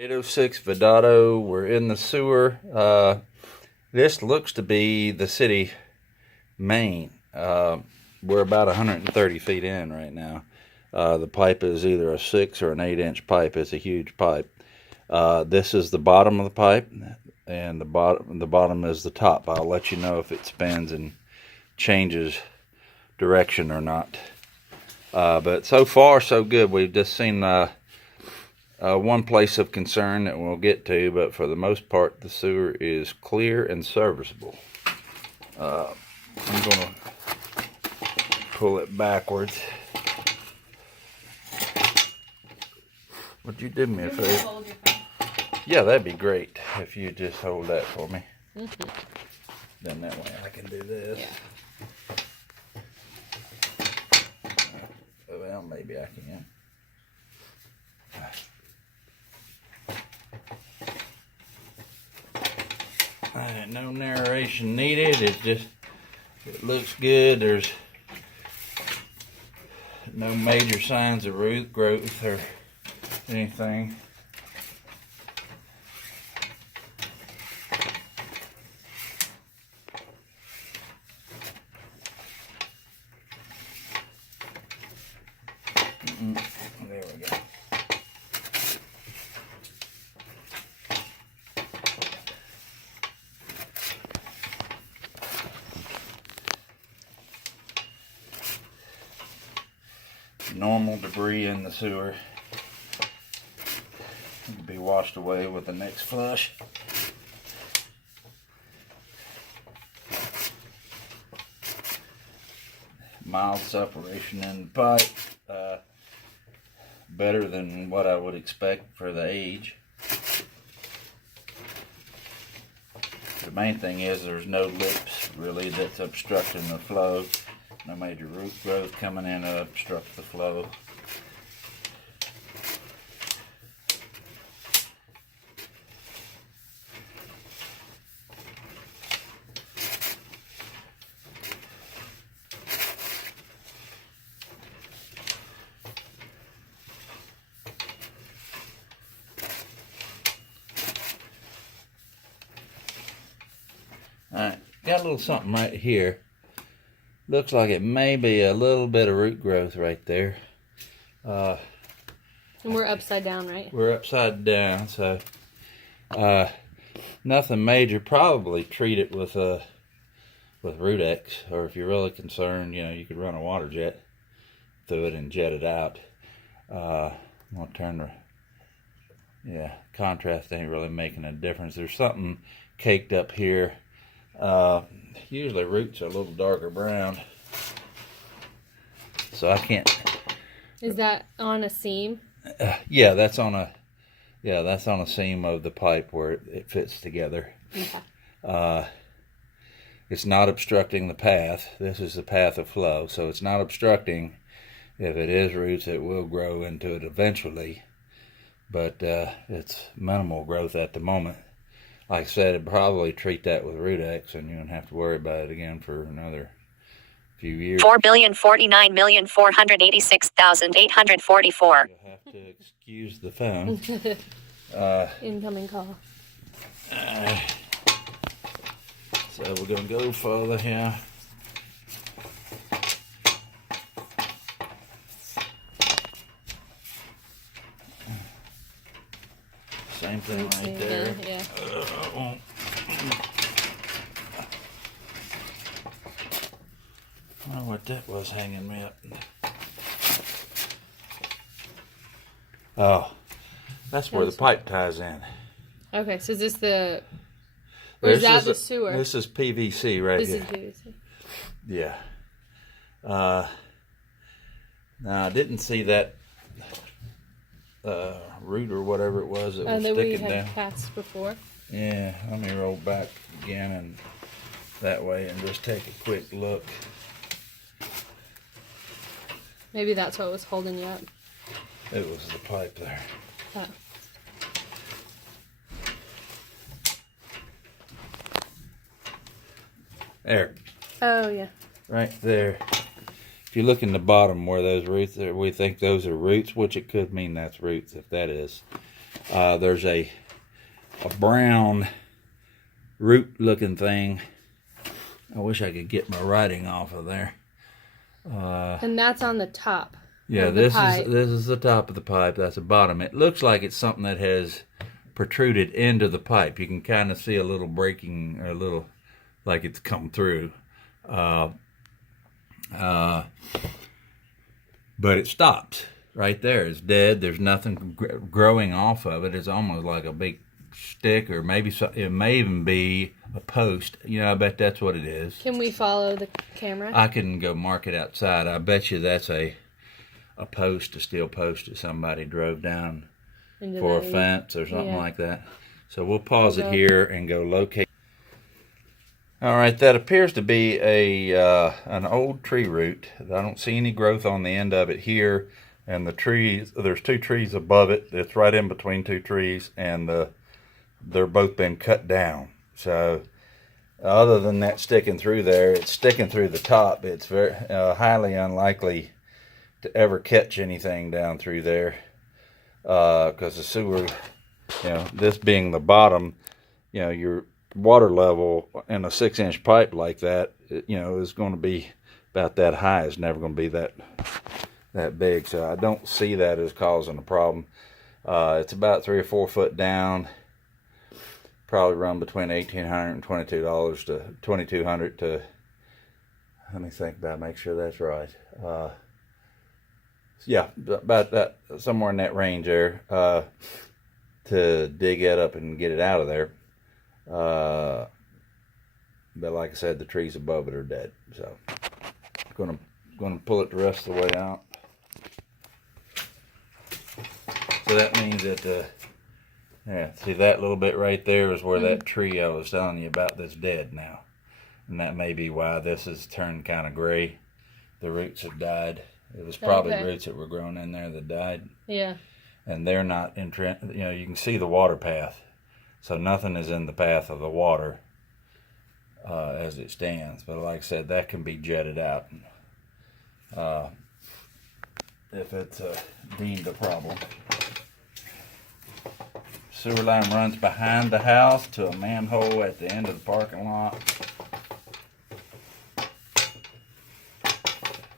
806 Vedado. We're in the sewer. This looks to be the city main. We're about 130 feet in right now. The pipe is either a 6 or an 8-inch pipe. It's a huge pipe. This is the bottom of the pipe, and the bottom is the top. I'll let you know if it spins and changes direction or not. But so far so good. We've just seen one place of concern that we'll get to, but for the most part the sewer is clear and serviceable. I'm going to pull it backwards. Would you do me a favor? Yeah, that'd be great if you just hold that for me. Then that way I can do this. Well, maybe I can. No narration needed. It looks good. There's no major signs of root growth or anything. There we go. Normal debris in the sewer can be washed away with the next flush. Mild separation in the pipe, better than what I would expect for the age. The main thing is there's no lips really that's obstructing the flow. No major root growth coming in to obstruct the flow. Alright, got a little something right here. Looks like it may be a little bit of root growth right there. And we're upside down, right? We're upside down, so nothing major. Probably treat it with Rudex, or if you're really concerned, you know, you could run a water jet through it and jet it out. I'm gonna turn the contrast ain't really making a difference. There's something caked up here. Usually roots are a little darker brown, so I can't. Is that on a seam? Yeah, that's on a seam of the pipe where it fits together. Okay. It's not obstructing the path. This is the path of flow, so it's not obstructing. If it is roots, it will grow into it eventually, but it's minimal growth at the moment. Like I said, I'd probably treat that with Rudex, and you don't have to worry about it again for another few years. 4,049,486,844. You'll have to excuse the phone. Incoming call. So we're going to go further here. Same thing right there. Yeah. I don't know what that was hanging me up. Oh, that's where the pipe ties in. Okay, so is this the... Or is that the sewer? This is PVC right here. This is PVC. Yeah. Now, I didn't see that root or whatever it was that was sticking down. We had passed before. Yeah, let me roll back again and that way and just take a quick look. Maybe that's what was holding you up. It was the pipe there. Oh. There. Oh, yeah. Right there. If you look in the bottom where those roots are, we think those are roots, which it could mean that's roots if that is. There's a brown root-looking thing. I wish I could get my writing off of there. And that's on the top. Yeah, this is the top of the pipe. That's the bottom. It looks like it's something that has protruded into the pipe. You can kind of see a little breaking, or a little like it's come through. But it stops right there. It's dead. There's nothing growing off of it. It's almost like a big stick, or maybe it may even be a post. You know, I bet that's what it is. Can we follow the camera? I can go mark it outside. I bet you that's a post, a steel post that somebody drove down for a fence or something like that. So we'll pause it here and go locate. All right, that appears to be an old tree root. I don't see any growth on the end of it here, and the trees, there's 2 trees above it. It's right in between 2 trees, and they're both been cut down. So other than that sticking through there, it's sticking through the top. It's very highly unlikely to ever catch anything down through there, because the sewer, you know, this being the bottom, you know, your water level in a 6-inch pipe like that, you know, is going to be about that high. It's never going to be that big. So I don't see that as causing a problem. It's about 3 or 4 foot down. Probably run between $1,800 and $22 to $2,200 to. Let me think about it, make sure that's right. Yeah, about that, somewhere in that range there, to dig it up and get it out of there. But like I said, the trees above it are dead. So I'm gonna pull it the rest of the way out. So that means that yeah, see that little bit right there is where that tree I was telling you about that's dead now, and that may be why this has turned kind of gray. The roots have died. It was probably roots that were grown in there that died. Yeah. And they're not you know, you can see the water path. So nothing is in the path of the water as it stands. But like I said, that can be jetted out if it's deemed a problem. Sewer line runs behind the house to a manhole at the end of the parking lot.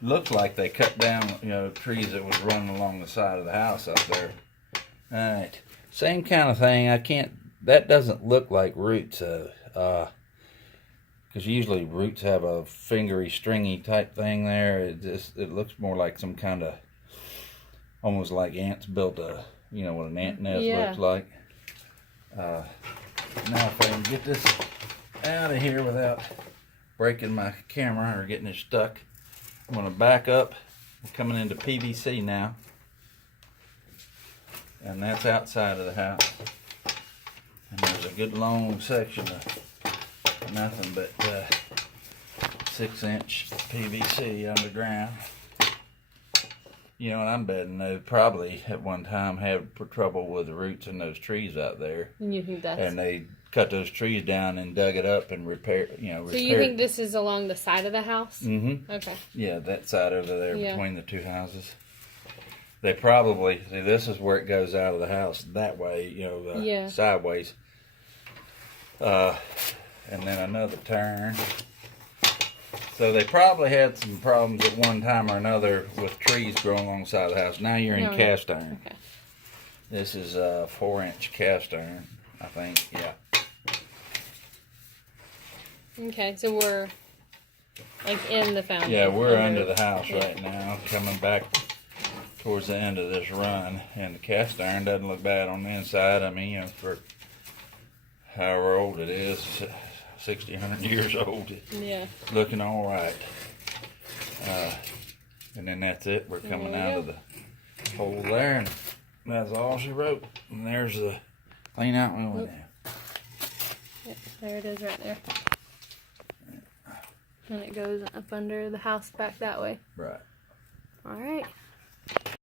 Looks like they cut down, you know, trees that was running along the side of the house up there. All right, same kind of thing. That doesn't look like roots, because usually roots have a fingery, stringy type thing there. It looks more like some kind of, almost like ants built a, you know, what an ant nest looks like. Now if I can get this out of here without breaking my camera or getting it stuck, I'm going to back up. We're coming into PVC now, and that's outside of the house. And there's a good long section of nothing but 6-inch PVC underground. You know, and I'm betting they probably at one time had trouble with the roots in those trees out there. And you think that's... And they cut those trees down and dug it up and repaired. So you think this is along the side of the house? Mm-hmm. Okay. Yeah, that side over there between the 2 houses. They probably, see, this is where it goes out of the house that way, you know, sideways. And then another turn. So they probably had some problems at one time or another with trees growing alongside the house. Now you're in cast iron. Okay. This is a 4-inch cast iron, I think. Yeah. Okay, so we're like in the fountain. Yeah, we're under the house right now, coming back towards the end of this run. And the cast iron doesn't look bad on the inside. I mean, you know, for however old it is, 60, 100 years old. Yeah. Looking all right. And then that's it. We're coming out of the hole there, and that's all she wrote. And there's the clean out one now. Yep, there it is right there. And it goes up under the house back that way. Right. All right.